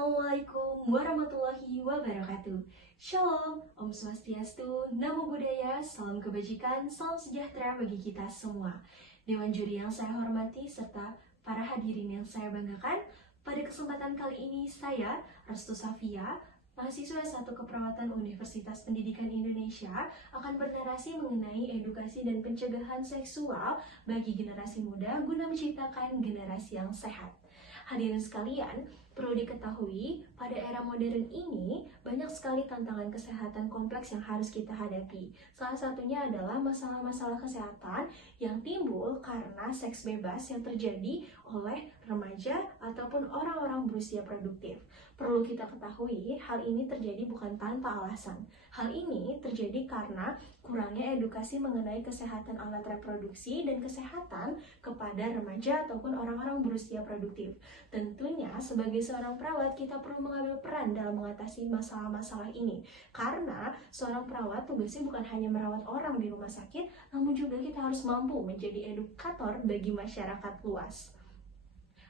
Assalamualaikum warahmatullahi wabarakatuh. Shalom, Om Swastiastu, Namo Buddhaya, salam kebajikan, salam sejahtera bagi kita semua. Dewan juri yang saya hormati serta para hadirin yang saya banggakan, pada kesempatan kali ini saya, Restu Safia, mahasiswa S1 Keperawatan Universitas Pendidikan Indonesia, akan bernarasi mengenai edukasi dan pencegahan seksual bagi generasi muda guna menciptakan generasi yang sehat. Hadirin sekalian, perlu diketahui, pada era modern ini banyak sekali tantangan kesehatan kompleks yang harus kita hadapi. Salah satunya adalah masalah-masalah kesehatan yang timbul karena seks bebas yang terjadi oleh remaja ataupun orang-orang berusia produktif. Perlu kita ketahui, hal ini terjadi bukan tanpa alasan. Hal ini terjadi karena kurangnya edukasi mengenai kesehatan alat reproduksi dan kesehatan kepada remaja ataupun orang-orang berusia produktif. Tentunya sebagai seorang perawat kita perlu mengambil peran dalam mengatasi masalah-masalah ini, karena seorang perawat tugasnya bukan hanya merawat orang di rumah sakit, namun juga kita harus mampu menjadi edukator bagi masyarakat luas.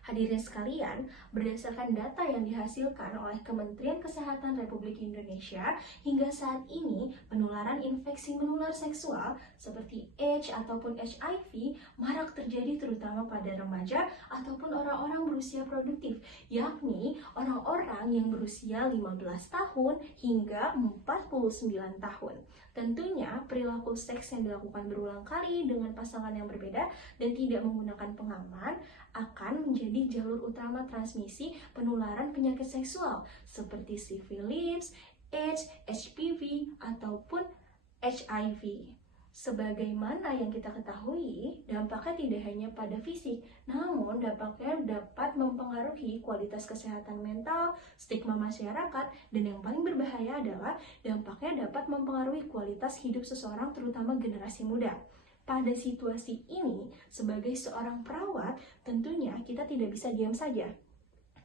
Hadirin sekalian, berdasarkan data yang dihasilkan oleh Kementerian Kesehatan Republik Indonesia, hingga saat ini penularan infeksi menular seksual seperti AIDS ataupun HIV marak terjadi terutama pada remaja ataupun orang-orang berusia produktif, yakni orang-orang yang berusia 15 tahun hingga 49 tahun. Tentunya perilaku seks yang dilakukan berulang kali dengan pasangan yang berbeda dan tidak menggunakan pengaman akan menjadi jalur utama transmisi penularan penyakit seksual seperti sifilis, AIDS, HPV, ataupun HIV. Sebagaimana yang kita ketahui, dampaknya tidak hanya pada fisik, namun dampaknya dapat mempengaruhi kualitas kesehatan mental, stigma masyarakat, dan yang paling berbahaya adalah dampaknya dapat mempengaruhi kualitas hidup seseorang, terutama generasi muda. Pada situasi ini, sebagai seorang perawat, tentunya kita tidak bisa diam saja.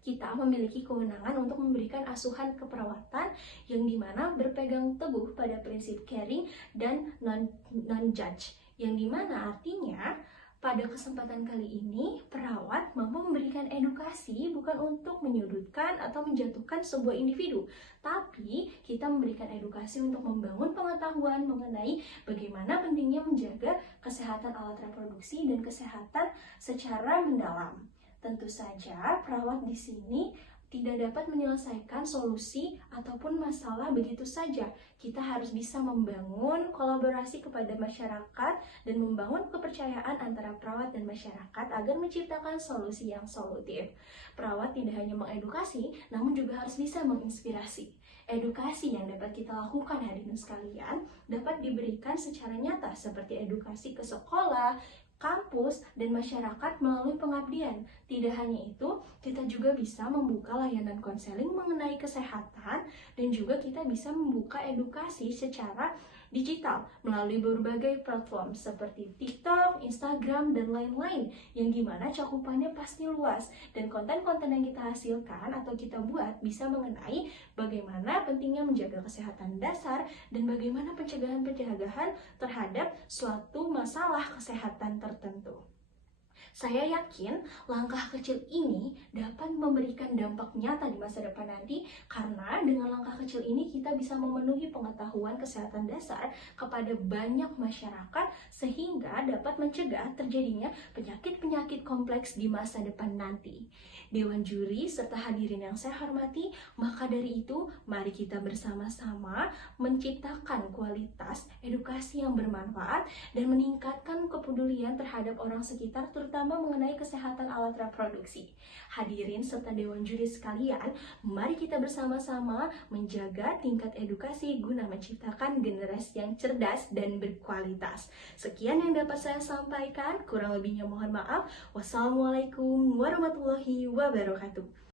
Kita memiliki kewenangan untuk memberikan asuhan keperawatan yang dimana berpegang teguh pada prinsip caring dan non-judge, yang dimana artinya pada kesempatan kali ini, perawat mampu memberikan edukasi bukan untuk menyudutkan atau menjatuhkan sebuah individu, tapi kita memberikan edukasi untuk membangun pengetahuan mengenai bagaimana pentingnya menjaga kesehatan alat reproduksi dan kesehatan secara mendalam. Tentu saja, perawat di sini tidak dapat menyelesaikan solusi ataupun masalah begitu saja. Kita harus bisa membangun kolaborasi kepada masyarakat dan membangun kepercayaan antara perawat dan masyarakat agar menciptakan solusi yang solutif. Perawat tidak hanya mengedukasi, namun juga harus bisa menginspirasi. Edukasi yang dapat kita lakukan hadirin sekalian dapat diberikan secara nyata seperti edukasi ke sekolah, kampus, dan masyarakat melalui pengabdian. Tidak hanya itu, kita juga bisa membuka layanan konseling mengenai kesehatan dan juga kita bisa membuka edukasi secara digital melalui berbagai platform seperti TikTok, Instagram, dan lain-lain yang dimana cakupannya pasti luas dan konten-konten yang kita hasilkan atau kita buat bisa mengenai bagaimana pentingnya menjaga kesehatan dasar dan bagaimana pencegahan-pencegahan terhadap suatu masalah kesehatan tertentu. Saya yakin langkah kecil ini dapat memberikan dampak nyata di masa depan nanti, karena dengan langkah kecil ini kita bisa memenuhi pengetahuan kesehatan dasar kepada banyak masyarakat sehingga dapat mencegah terjadinya penyakit-penyakit kompleks di masa depan nanti. Dewan juri serta hadirin yang saya hormati, maka dari itu mari kita bersama-sama menciptakan kualitas edukasi yang bermanfaat dan meningkatkan kepedulian terhadap orang sekitar, terutama mengenai kesehatan alat reproduksi. Hadirin serta dewan juri sekalian, mari kita bersama-sama menjaga tingkat edukasi guna menciptakan generasi yang cerdas dan berkualitas. Sekian yang dapat saya sampaikan, kurang lebihnya mohon maaf. Wassalamualaikum warahmatullahi wabarakatuh.